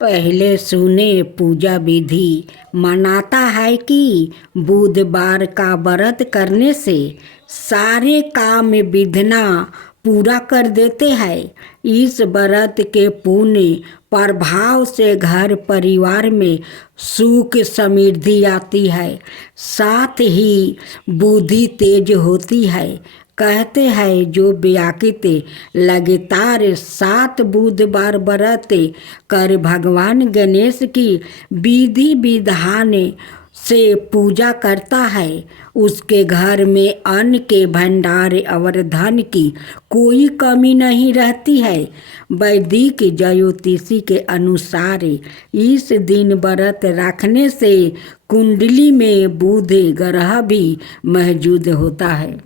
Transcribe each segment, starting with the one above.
पहले सुने पूजा विधि। मनाता है कि बुधवार का व्रत करने से सारे काम विघ्ना पूरा कर देते हैं। इस व्रत के पुण्य प्रभाव से घर परिवार में सुख समृद्धि आती है, साथ ही बुद्धि तेज होती है। कहते हैं जो व्याकृत लगातार 7 बुधवार व्रत कर भगवान गणेश की विधि विधान से पूजा करता है, उसके घर में अन्न के भंडार और धन की कोई कमी नहीं रहती है। वैदिक ज्योतिषी के अनुसार इस दिन व्रत रखने से कुंडली में बुध ग्रह भी मौजूद होता है।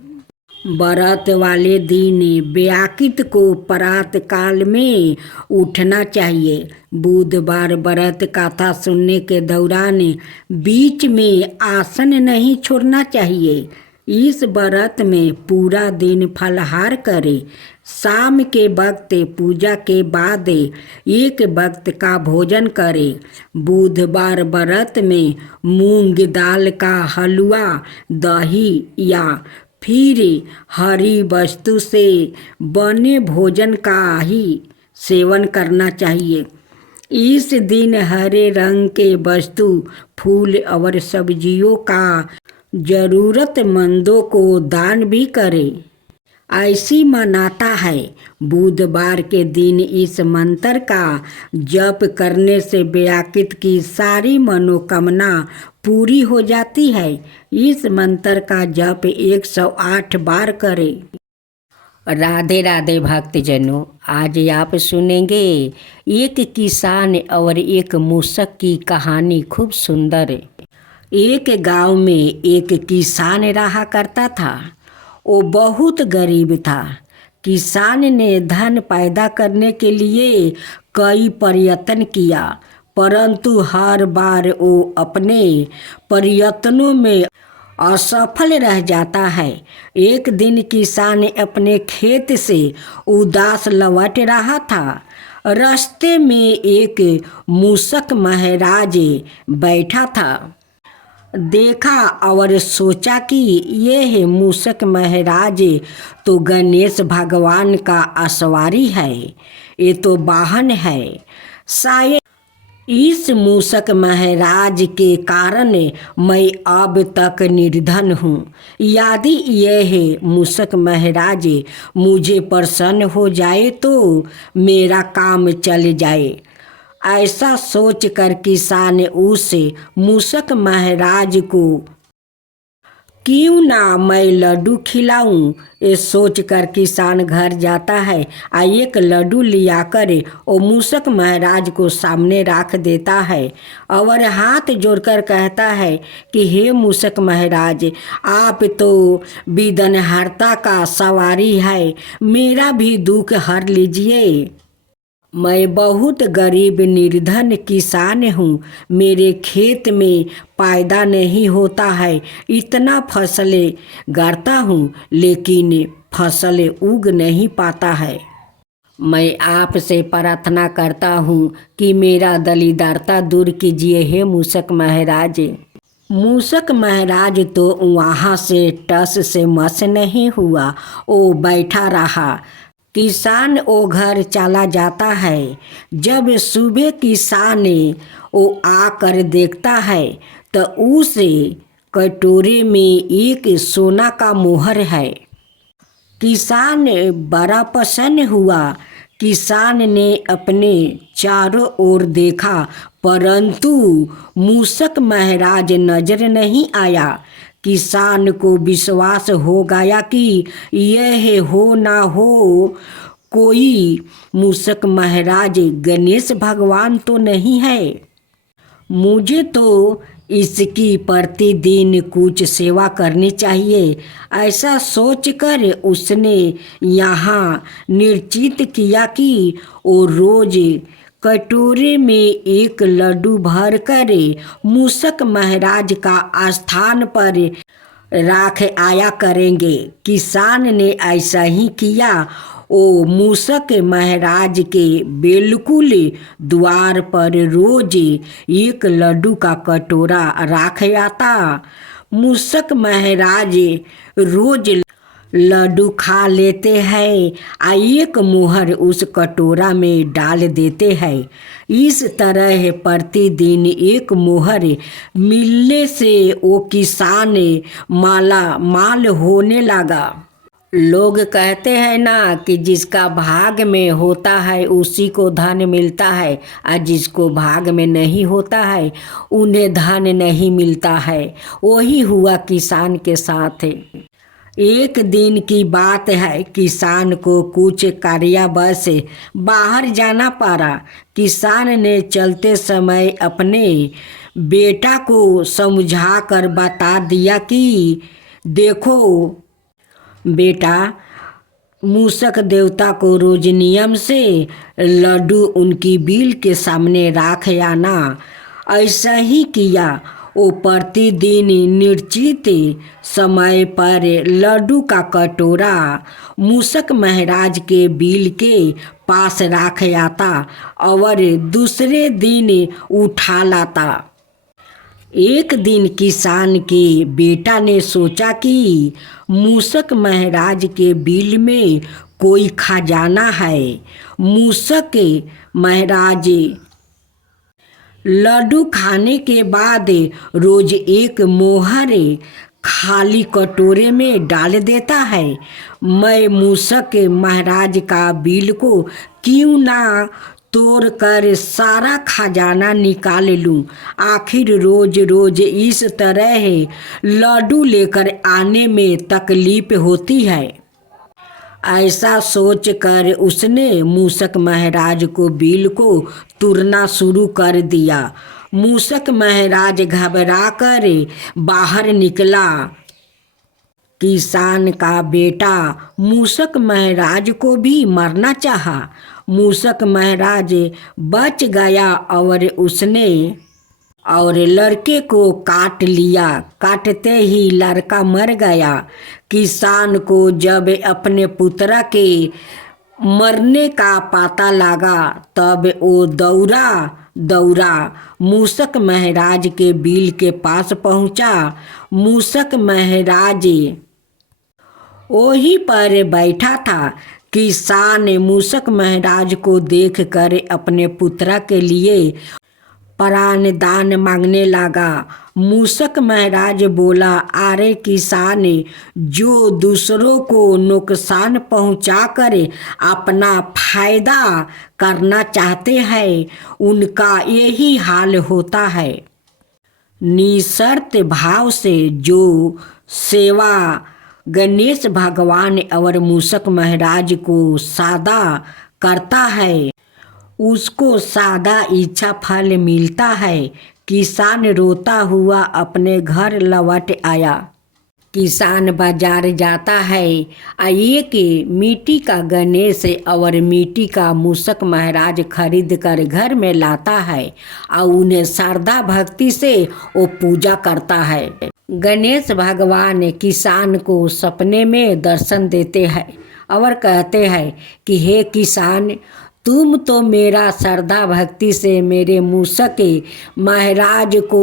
व्रत वाले दिन व्याकृत को प्रातः काल में उठना चाहिए। बुधवार व्रत कथा सुनने के दौरान बीच में आसन नहीं छोड़ना चाहिए। इस व्रत में पूरा दिन फलाहार करें। शाम के वक्त पूजा के बाद एक वक्त का भोजन करें। बुधवार व्रत में मूंग दाल का हलवा, दही या फिर हरी वस्तु से बने भोजन का ही सेवन करना चाहिए। इस दिन हरे रंग के वस्तु, फूल और सब्जियों का जरूरतमंदों को दान भी करें। ऐसी मनाता है बुधवार के दिन इस मंत्र का जप करने से व्याकृत की सारी मनोकामना पूरी हो जाती है। इस मंत्र का जप 108 बार करें। राधे राधे भक्तजनों, आज आप सुनेंगे एक किसान और एक मूषक की कहानी। खूब सुंदर। एक गांव में एक किसान रहा करता था। वो बहुत गरीब था। किसान ने धन पैदा करने के लिए कई प्रयत्न किया, परंतु हर बार वो अपने प्रयत्नों में असफल रह जाता है। एक दिन किसान अपने खेत से उदास लौट रहा था। रास्ते में एक मूषक महाराज बैठा था। देखा और सोचा कि यह मूषक महाराज तो गणेश भगवान का असवारी है, ये तो वाहन है। शायद इस मूषक महाराज के कारण मैं अब तक निर्धन हूँ। यदि यह मूषक महाराज मुझे प्रसन्न हो जाए तो मेरा काम चल जाए। ऐसा सोचकर किसान उस मूषक महाराज को क्यों ना मैं लड्डू खिलाऊं, ये सोचकर किसान घर जाता है और एक लड्डू लिया कर वो मूषक महाराज को सामने रख देता है और हाथ जोड़कर कहता है कि हे मूषक महाराज, आप तो विघ्नहर्ता का सवारी है, मेरा भी दुख हर लीजिए। मैं बहुत गरीब निर्धन किसान हूँ। मेरे खेत में पैदा नहीं होता है। इतना फसलें गाड़ता हूँ लेकिन फसल उग नहीं पाता है। मैं आपसे प्रार्थना करता हूँ कि मेरा दरिद्रता दूर कीजिए हे मूषक महाराज। मूषक महाराज तो वहाँ से टस से मस नहीं हुआ, वो बैठा रहा। किसान वो घर चला जाता है। जब सुबह किसान वो आकर देखता है तो उस कटोरे में एक सोना का मोहर है। किसान बड़ा प्रसन्न हुआ। किसान ने अपने चारों ओर देखा, परंतु मूषक महाराज नजर नहीं आया। किसान को विश्वास हो गया कि यह हो ना हो कोई मूषक महाराज गणेश भगवान तो नहीं है। मुझे तो इसकी प्रतिदिन कुछ सेवा करनी चाहिए। ऐसा सोचकर उसने यहाँ निश्चित किया कि वो रोज कटोरे में एक लड्डू भर कर मूषक महाराज का स्थान पर राख आया करेंगे। किसान ने ऐसा ही किया। ओ मूसक महाराज के बिल्कुल द्वार पर रोज एक लड्डू का कटोरा राख आता। मूसक महाराज रोज लड्डू खा लेते हैं आ एक मोहर उस कटोरा में डाल देते हैं। इस तरह प्रतिदिन एक मोहर मिलने से वो किसान माला माल होने लगा। लोग कहते हैं ना कि जिसका भाग में होता है उसी को धन मिलता है और जिसको भाग में नहीं होता है उन्हें धन नहीं मिलता है। वही हुआ किसान के साथ। एक दिन की बात है, किसान को कुछ कार्यवश बाहर जाना पड़ा। किसान ने चलते समय अपने बेटा को समझा कर बता दिया कि देखो बेटा, मूसक देवता को रोज नियम से लड्डू उनकी बिल के सामने राख आना। ऐसा ही किया। वो प्रतिदिन निश्चित समय पर लड्डू का कटोरा मूसक महाराज के बिल के पास राख आता और दूसरे दिन उठा लाता। एक दिन किसान के बेटा ने सोचा कि मूसक महाराज के बिल में कोई खजाना है। मूसक महाराज लड्डू खाने के बाद रोज एक मोहर खाली कटोरे में डाल देता है। मैं मूसक महाराज का बिल को क्यों ना तोड़ कर सारा खजाना निकाल लूं। आखिर रोज रोज इस तरह लड्डू लेकर आने में तकलीफ होती है। ऐसा सोचकर उसने मूसक महाराज को बिल को तोड़ना शुरू कर दिया। मूसक महाराज घबरा कर बाहर निकला। किसान का बेटा मूसक महाराज को भी मारना चाहा। मूसक महाराज बच गया और लड़के को काट लिया। काटते ही लड़का मर गया। किसान को जब अपने पुत्र के मरने का पता लगा तब वो दौड़ा मूसक महाराज के बिल के पास पहुंचा। मूसक महाराज वहीं पर बैठा था। किसान मूसक महाराज को देखकर अपने पुत्र के लिए प्राण दान मांगने लगा। मूसक महाराज बोला, अरे किसान, जो दूसरों को नुकसान पहुंचाकर अपना फायदा करना चाहते हैं उनका यही हाल होता है। निस्वार्थ भाव से जो सेवा गणेश भगवान और मूसक महाराज को सादा करता है उसको सादा इच्छा फल मिलता है। किसान रोता हुआ अपने घर लौट आया। किसान बाजार जाता है। एक मिट्टी का गणेश और मिट्टी का मूसक महाराज खरीद कर घर में लाता है और उन्हें श्रद्धा भक्ति से वो पूजा करता है। गणेश भगवान किसान को सपने में दर्शन देते हैं और कहते हैं कि हे किसान, तुम तो मेरा श्रद्धा भक्ति से मेरे मूसक महाराज को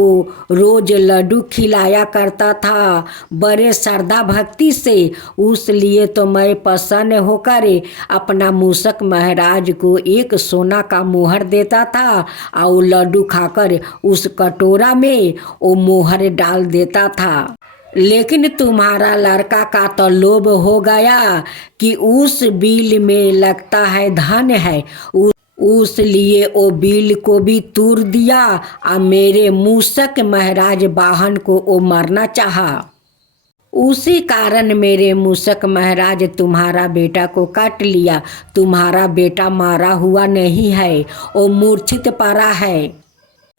रोज लड्डू खिलाया करता था, बड़े श्रद्धा भक्ति से। उसलिए तो मैं प्रसन्न होकर अपना मूसक महाराज को एक सोना का मोहर देता था और लड्डू खाकर उस कटोरा में वो मोहर डाल देता था। लेकिन तुम्हारा लड़का का तो लोभ हो गया कि उस बिल में लगता है धन है, उसलिए वो बिल को भी तोड़ दिया और मेरे मूसक महाराज वाहन को वो मारना चाहा। उसी कारण मेरे मूसक महाराज तुम्हारा बेटा को काट लिया। तुम्हारा बेटा मारा हुआ नहीं है, वो मूर्छित पड़ा है।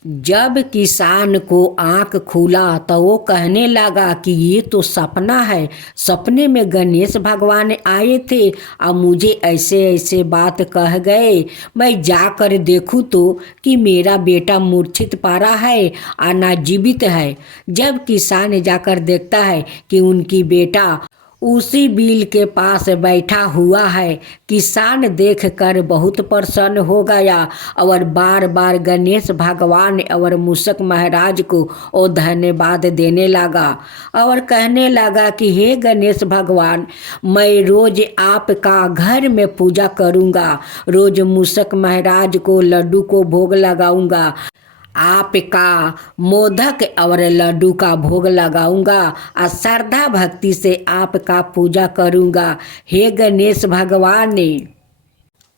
जब किसान को आँख खुला तो वो कहने लगा कि ये तो सपना है। सपने में गणेश भगवान आए थे और मुझे ऐसे ऐसे बात कह गए। मैं जाकर देखूँ तो कि मेरा बेटा मूर्छित पड़ा है और ना जीवित है। जब किसान जाकर देखता है कि उनकी बेटा उसी बिल के पास बैठा हुआ है। किसान देखकर बहुत प्रसन्न हो गया और बार बार गणेश भगवान और मूषक महाराज को वो धन्यवाद देने लगा और कहने लगा कि हे गणेश भगवान, मैं रोज आपका घर में पूजा करूँगा, रोज मूषक महाराज को लड्डू को भोग लगाऊंगा, आपका मोदक और लड्डू का भोग लगाऊंगा और श्रद्धा भक्ति से आपका पूजा करूंगा, हे गणेश भगवान।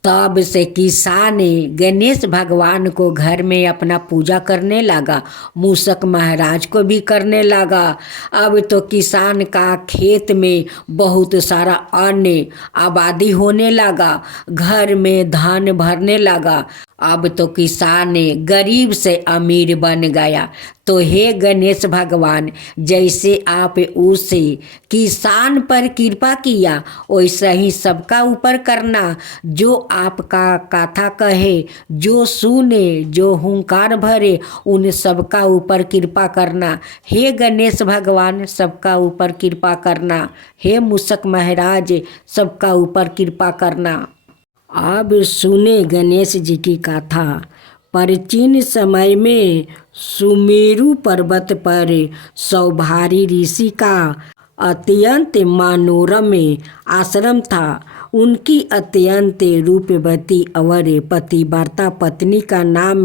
तब से किसान गणेश भगवान को घर में अपना पूजा करने लगा, मूषक महाराज को भी करने लगा। अब तो किसान का खेत में बहुत सारा अन्न आबादी होने लगा, घर में धान भरने लगा। अब तो किसान गरीब से अमीर बन गया। तो हे गणेश भगवान, जैसे आप उसे किसान पर कृपा किया वैसा ही सबका ऊपर करना, जो आपका कथा कहे, जो सुने, जो हुंकार भरे, उन सबका ऊपर कृपा करना। हे गणेश भगवान, सबका ऊपर कृपा करना। हे मूषक महाराज, सबका ऊपर कृपा करना। अब सुने गणेश जी की कथा। प्राचीन समय में सुमेरु पर्वत पर सौभारी ऋषि का अत्यंत मनोरम आश्रम था। उनकी अत्यंत रूपवती और पतिव्रता पत्नी का नाम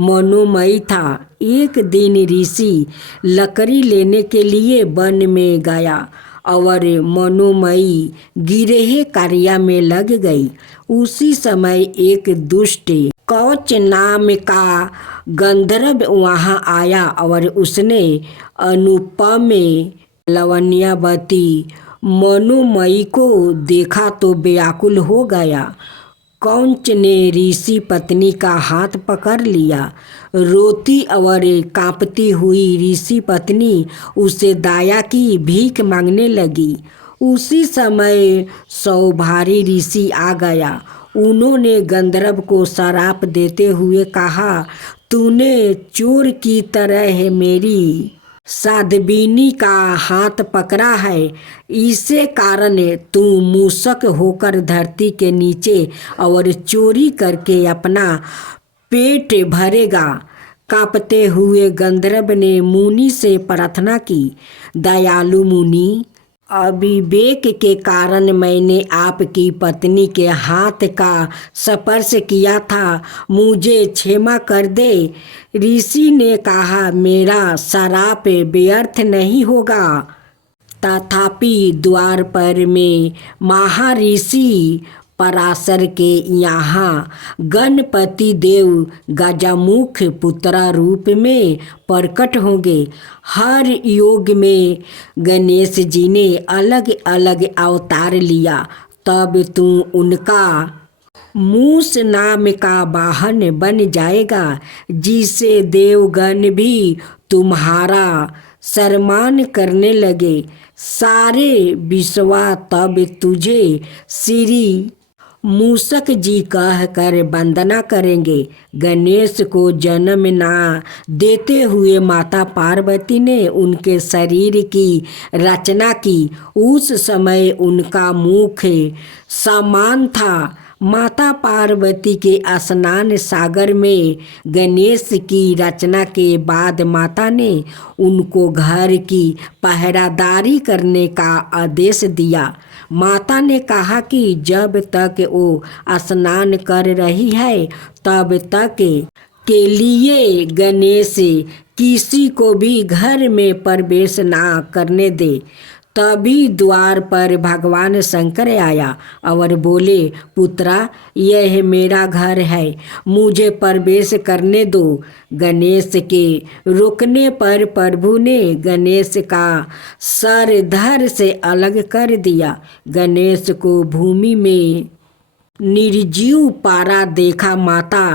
मनोमयी था। एक दिन ऋषि लकड़ी लेने के लिए वन में गया और मनोमयी गिरहे कार्य में लग गई। उसी समय एक दुष्ट कवच नाम का गंधर्व वहाँ आया और उसने अनुपम लवण्यावती मनोमयी को देखा तो व्याकुल हो गया। कौंच ने ऋषि पत्नी का हाथ पकड़ लिया। रोती और कांपती हुई ऋषि पत्नी उसे दया की भीख मांगने लगी। उसी समय सौभारी ऋषि आ गया। उन्होंने गंधर्व को श्राप देते हुए कहा, तूने चोर की तरह मेरी साध्वीनी का हाथ पकड़ा है, इसे कारण तू मूषक होकर धरती के नीचे और चोरी करके अपना पेट भरेगा। कांपते हुए गंधर्व ने मुनि से प्रार्थना की, दयालु मुनि, अविवेक के कारण मैंने आपकी पत्नी के हाथ का स्पर्श किया था, मुझे क्षमा कर दे। ऋषि ने कहा, मेरा श्राप व्यर्थ नहीं होगा। तथापि द्वार पर में महर्षि पराशर के यहाँ गणपति देव गजमुख पुत्रा रूप में प्रकट होंगे। हर योग में गणेश जी ने अलग अलग अवतार लिया। तब तू उनका मूस नाम का वाहन बन जाएगा, जिसे देवगण भी तुम्हारा सम्मान करने लगे। सारे विश्वा तब तुझे श्री मूषक जी कहकर वंदना करेंगे। गणेश को जन्म ना देते हुए माता पार्वती ने उनके शरीर की रचना की। उस समय उनका मुख समान था। माता पार्वती के स्नान सागर में गणेश की रचना के बाद माता ने उनको घर की पहरादारी करने का आदेश दिया। माता ने कहा कि जब तक वो स्नान कर रही है तब तक के लिए गणेश किसी को भी घर में प्रवेश ना करने दे। तभी द्वार पर भगवान शंकर आया और बोले, पुत्रा, यह मेरा घर है, मुझे प्रवेश करने दो। गणेश के रोकने पर प्रभु ने गणेश का सर धड़ से अलग कर दिया। गणेश को भूमि में निर्जीव पारा देखा माता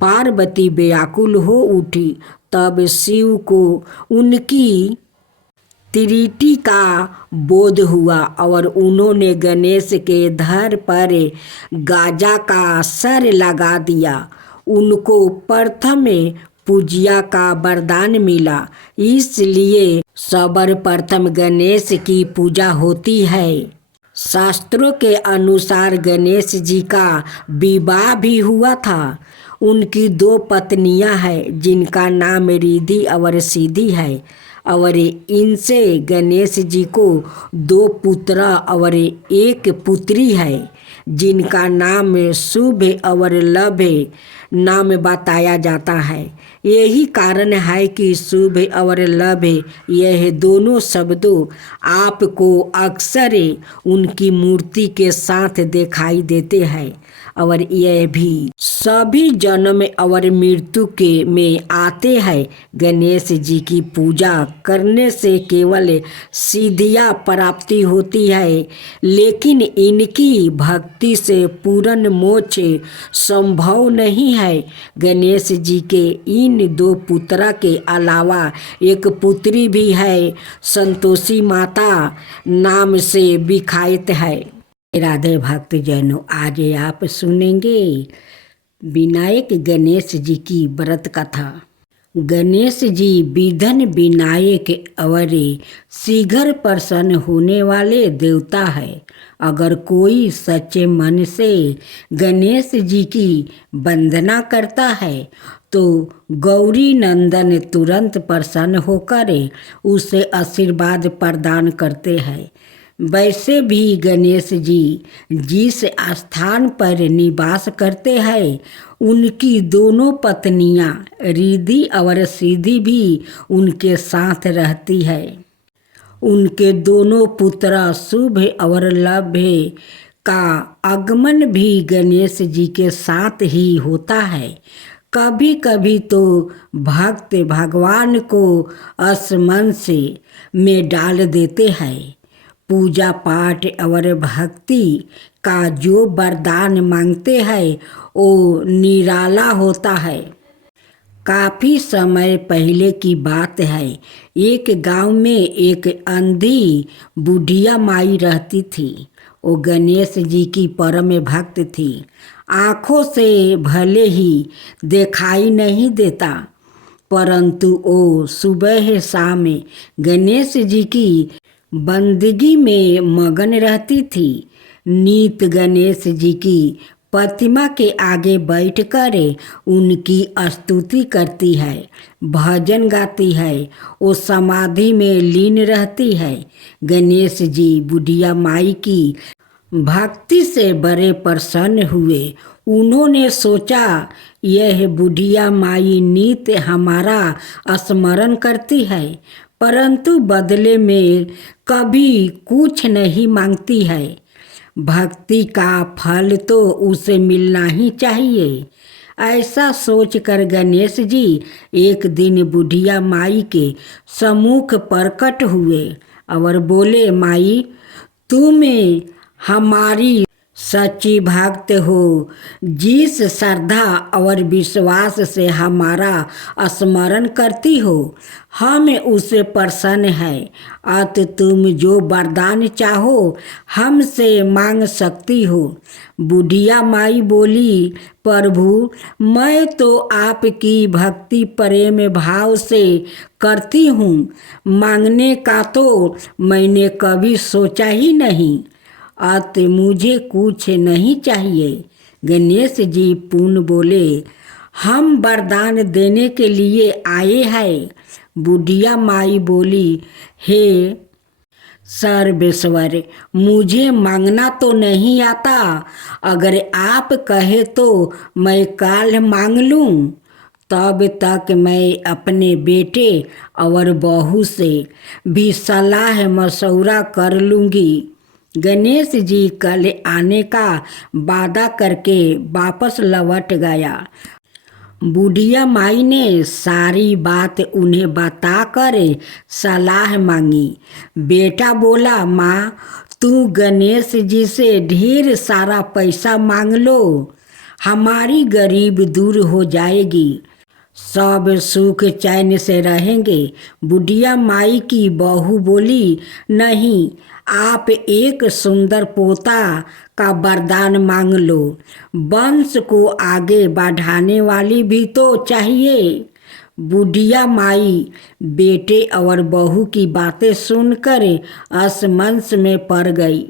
पार्वती व्याकुल हो उठी। तब शिव को उनकी त्रुटि का बोध हुआ और उन्होंने गणेश के धड़ पर गाजा का सर लगा दिया। उनको प्रथम पूज्या का वरदान मिला, इसलिए सर्वप्रथम गणेश की पूजा होती है। शास्त्रों के अनुसार गणेश जी का विवाह भी हुआ था। उनकी 2 पत्नियां हैं जिनका नाम रिद्धि और सिद्धि है और इनसे गणेश जी को 2 पुत्र और 1 पुत्री है जिनका नाम शुभ और लभ नाम बताया जाता है। यही कारण है कि शुभ और लभ यह दोनों शब्दों आपको अक्सर उनकी मूर्ति के साथ दिखाई देते हैं और यह भी सभी जन्म और मृत्यु के में आते हैं। गणेश जी की पूजा करने से केवल सिद्धियां प्राप्ति होती है, लेकिन इनकी भक्ति से पूर्ण मोक्ष संभव नहीं है। गणेश जी के इन 2 पुत्रा के अलावा 1 पुत्री भी है, संतोषी माता नाम से विख्यात है। राधे भक्तजनों, आज आप सुनेंगे विनायक गणेश जी की व्रत कथा। गणेश जी विघ्न विनायक और शीघ्र प्रसन्न होने वाले देवता है। अगर कोई सच्चे मन से गणेश जी की वंदना करता है तो गौरी नंदन तुरंत प्रसन्न होकर उसे आशीर्वाद प्रदान करते हैं। वैसे भी गणेश जी जिस स्थान पर निवास करते हैं उनकी दोनों पत्नियां रिद्धि और सिद्धि भी उनके साथ रहती है। उनके दोनों पुत्र शुभ और लभ का आगमन भी गणेश जी के साथ ही होता है। कभी कभी तो भक्त भगवान को असमंस में डाल देते हैं। पूजा पाठ और भक्ति का जो वरदान मांगते हैं वो निराला होता है। काफ़ी समय पहले की बात है। एक गांव में एक अंधी बुढ़िया माई रहती थी। वो गणेश जी की परम भक्त थी। आँखों से भले ही दिखाई नहीं देता, परंतु वो सुबह शाम गणेश जी की बंदगी में मगन रहती थी। नित गणेश जी की प्रतिमा के आगे बैठकर उनकी स्तुति करती है, भजन गाती है, वो समाधि में लीन रहती है। गणेश जी बुढ़िया माई की भक्ति से बड़े प्रसन्न हुए। उन्होंने सोचा यह बुढ़िया माई नित्य हमारा स्मरण करती है, परंतु बदले में कभी कुछ नहीं मांगती है। भक्ति का फल तो उसे मिलना ही चाहिए। ऐसा सोचकर गणेश जी एक दिन बुढ़िया माई के सम्मुख प्रकट हुए और बोले, माई तुम हमारी सच्ची भक्त हो। जिस श्रद्धा और विश्वास से हमारा स्मरण करती हो हम उससे प्रसन्न है। अत तुम जो वरदान चाहो हमसे मांग सकती हो। बुढ़िया माई बोली, प्रभु मैं तो आपकी भक्ति प्रेम भाव से करती हूँ, मांगने का तो मैंने कभी सोचा ही नहीं। अत मुझे कुछ नहीं चाहिए। गणेश जी पुनः बोले, हम वरदान देने के लिए आए हैं। बुढ़िया माई बोली, हे सर्वेश्वर मुझे मांगना तो नहीं आता, अगर आप कहे तो मैं काल मांग लूँ। तब तक मैं अपने बेटे और बहू से भी सलाह मशवरा कर लूँगी। गणेश जी कल आने का वादा करके वापस लौट गया। बुढ़िया माई ने सारी बात उन्हें बताकर सलाह मांगी। बेटा बोला, माँ तू गणेश जी से ढेर सारा पैसा मांग लो, हमारी गरीब दूर हो जाएगी, सब सुख चैन से रहेंगे। बुढ़िया माई की बहू बोली, नहीं आप एक सुंदर पोता का वरदान मांग लो, वंश को आगे बढ़ाने वाली भी तो चाहिए। बुढ़िया माई बेटे और बहू की बातें सुनकर असमंस में पड़ गई।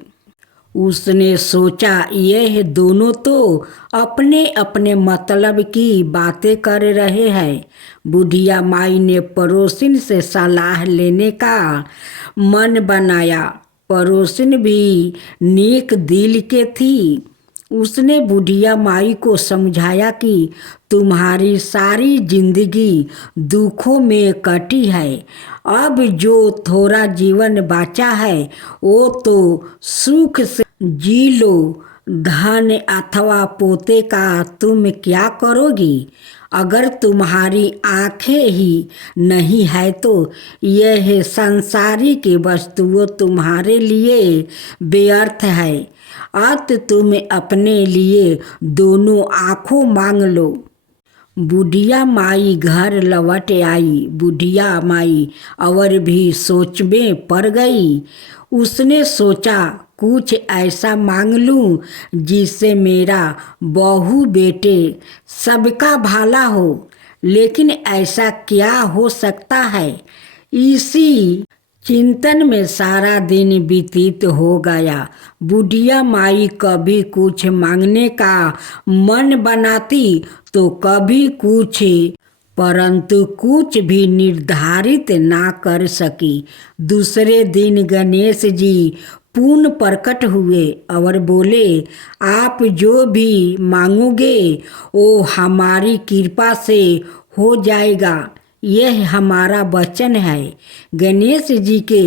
उसने सोचा यह दोनों तो अपने अपने मतलब की बातें कर रहे हैं। बुढ़िया माई ने पड़ोसिन से सलाह लेने का मन बनाया। पड़ोसिन भी नेक दिल के थी। उसने बुढ़िया माई को समझाया कि तुम्हारी सारी जिंदगी दुखों में कटी है। अब जो थोड़ा जीवन बचा है वो तो सुख से जी लो। धन अथवा पोते का तुम क्या करोगी? अगर तुम्हारी आंखें ही नहीं है तो यह संसारिक वस्तुओं तुम्हारे लिए व्यर्थ है। अत तुम अपने लिए दोनों आँखों मांग लो। बुढ़िया माई घर लौट आई। बुढ़िया माई और भी सोच में पड़ गई। उसने सोचा कुछ ऐसा मांग लूं जिससे मेरा बहू बेटे सबका भला हो। लेकिन ऐसा क्या हो सकता है? इसी चिंतन में सारा दिन व्यतीत हो गया। बुढ़िया माई कभी कुछ मांगने का मन बनाती तो कभी कुछ, परंतु कुछ भी निर्धारित ना कर सकी। दूसरे दिन गणेश जी पुनः प्रकट हुए और बोले, आप जो भी मांगोगे वो हमारी कृपा से हो जाएगा। यह हमारा वचन है। गणेश जी के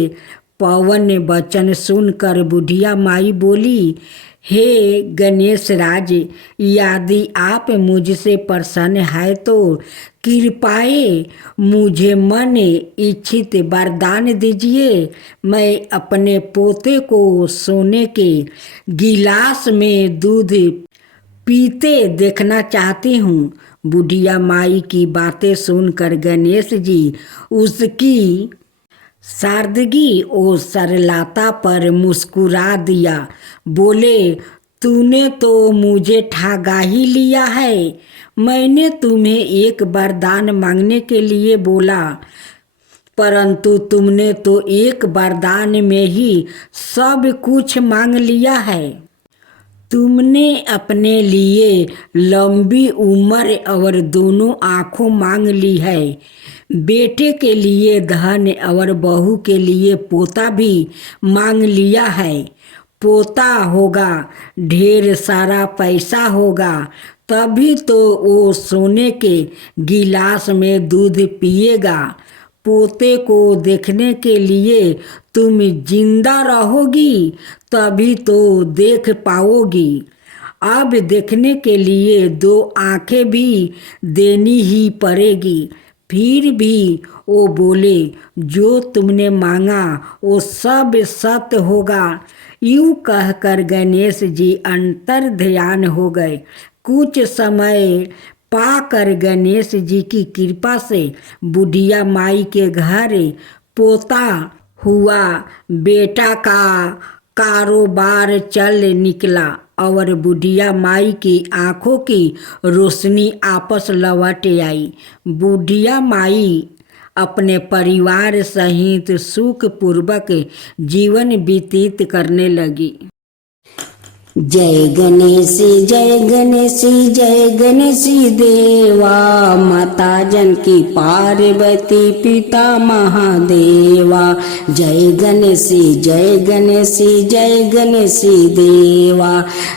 पवन वचन सुनकर बुढ़िया माई बोली, हे गणेश राज, यदि आप मुझसे प्रसन्न है तो कृपाए मुझे मन इच्छित वरदान दीजिए। मैं अपने पोते को सोने के गिलास में दूध पीते देखना चाहती हूँ। बुढ़िया माई की बातें सुनकर गणेश जी उसकी सादगी और सरलता पर मुस्कुरा दिया। बोले, तूने तो मुझे ठगा ही लिया है। मैंने तुम्हें एक वरदान मांगने के लिए बोला, परंतु तुमने तो एक वरदान में ही सब कुछ मांग लिया है। तुमने अपने लिए लंबी उम्र और दोनों आँखों मांग ली है। बेटे के लिए धन और बहू के लिए पोता भी मांग लिया है। पोता होगा, ढेर सारा पैसा होगा, तभी तो वो सोने के गिलास में दूध पिएगा। पोते को देखने के लिए तुम जिंदा रहोगी, तभी तो देख पाओगी। अब देखने के लिए दो आंखें भी देनी ही पड़ेगी। फिर भी वो बोले, जो तुमने मांगा वो सब सत्य होगा। यूं कहकर गणेश जी अंतर ध्यान हो गए। कुछ समय पाकर गणेश जी की कृपा से बुढ़िया माई के घर पोता हुआ। बेटा का कारोबार चल निकला और बुढ़िया माई की आंखों की रोशनी आपस लौट आई। बुढ़िया माई अपने परिवार सहित सुखपूर्वक जीवन व्यतीत करने लगी। जय गणेश जय गणेश जय गणेश देवा, माता जानकी पार्वती पिता महादेवा। जय गणेश जय गणेश जय गणेश देवा।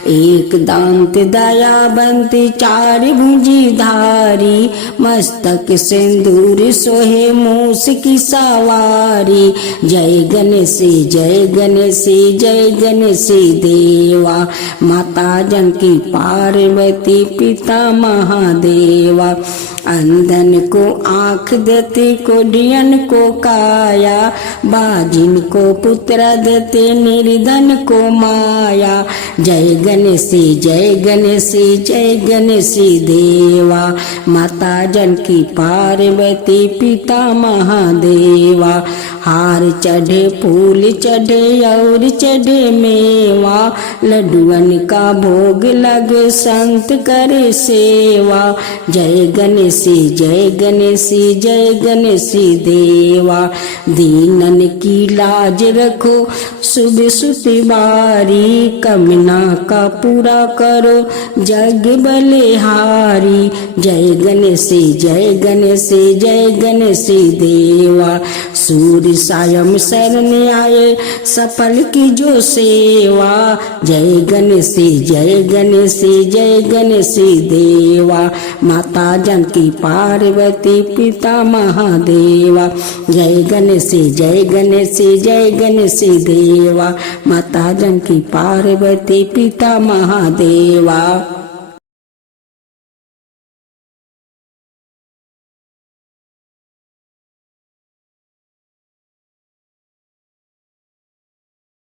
एक दांत दयावंत चार भुजी धारी, मस्तक सिंदूर सोहे मूस की सवारी। जय गणेश जय गणेश जय गणेश देवा, माता जानकी पार्वती पिता महादेवा। अंधन को आँख देते, कोढ़ियन को काया, बाजिन को पुत्र देते, निर्धन को माया। जय गणेश जय गणेश जय गणेश देवा, माता जानकी पार्वती पिता महादेवा। हार चढ़े फूल चढ़े और चढ़े मेवा, लड्डुअन का भोग लगे संत करे सेवा। जय गणेश गणेश देवा। दीनन की लाज रखो सुबह सुति बारी, कमना का पूरा करो जग बलिहारी। जय गणेश देवा। सूर्य सायं शरण आए सफल की जो सेवा। जय गणेश देवा। माता जानकी पार्वती पिता महादेवा। जय गणेश देवा। माता जानकी पार्वती पिता महादेवा।